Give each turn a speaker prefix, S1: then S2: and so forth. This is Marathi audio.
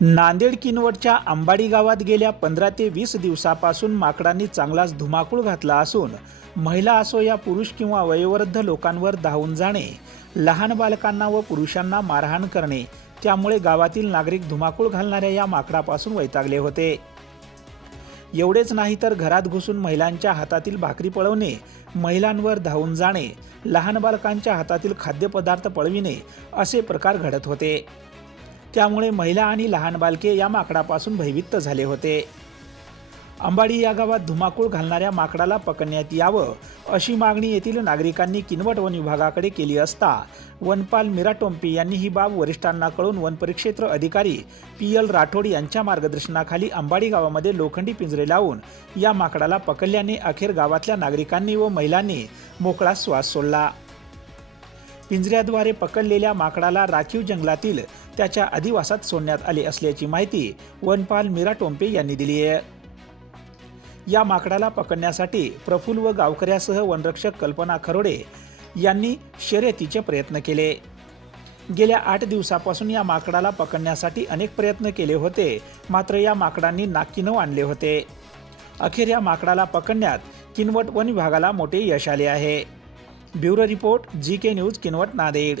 S1: नांदेड किनवटच्या अंबाडी गावात गेल्या पंधरा ते वीस दिवसापासून माकडांनी चांगलाच धुमाकूळ घातला असून महिला असो या पुरुष किंवा वयोवृद्ध लोकांवर धावून जाणे लहान बालकांना व पुरुषांना मारहाण करणे त्यामुळे गावातील नागरिक धुमाकूळ घालणाऱ्या या माकडापासून वैतागले होते. एवढेच नाही तर घरात घुसून महिलांच्या हातातील भाकरी पळवणे महिलांवर धावून जाणे लहान बालकांच्या हातातील खाद्यपदार्थ पळविणे असे प्रकार घडत होते. त्यामुळे महिला आणि लहान बालके या माकडापासून भयभीत झाले होते. अंबाडी या गावात धुमाकूळ घालणाऱ्या माकडाला पकडण्यात यावं अशी मागणी येथील नागरिकांनी किनवट वन विभागाकडे केली असता वनपाल मीरा टोम्पे यांनी ही बाब वरिष्ठांना कळून वनपरिक्षेत्र अधिकारी पी एल राठोड यांच्या मार्गदर्शनाखाली अंबाडी गावामध्ये लोखंडी पिंजरे लावून या माकडाला पकडल्याने अखेर गावातल्या नागरिकांनी व महिलांनी मोकळा श्वास सोडला. पिंजऱ्याद्वारे पकडलेल्या माकडाला राखीव जंगलातील त्याच्या अधिवासात सोडण्यात आले असल्याची माहिती वनपाल मीरा टोम्पे यांनी दिली आहे. या माकडाला पकडण्यासाठी प्रफुल्ल व गावकऱ्यासह वनरक्षक कल्पना खरोडे यांनी शर्यतीचे प्रयत्न केले. गेल्या आठ दिवसापासून या माकडाला पकडण्यासाठी अनेक प्रयत्न केले होते मात्र या माकडांनी नाकिनव आणले होते. अखेर या माकडाला पकडण्यात किनवट वन विभागाला मोठे यश आले आहे. Bureau report G K news Kinwat Nanded.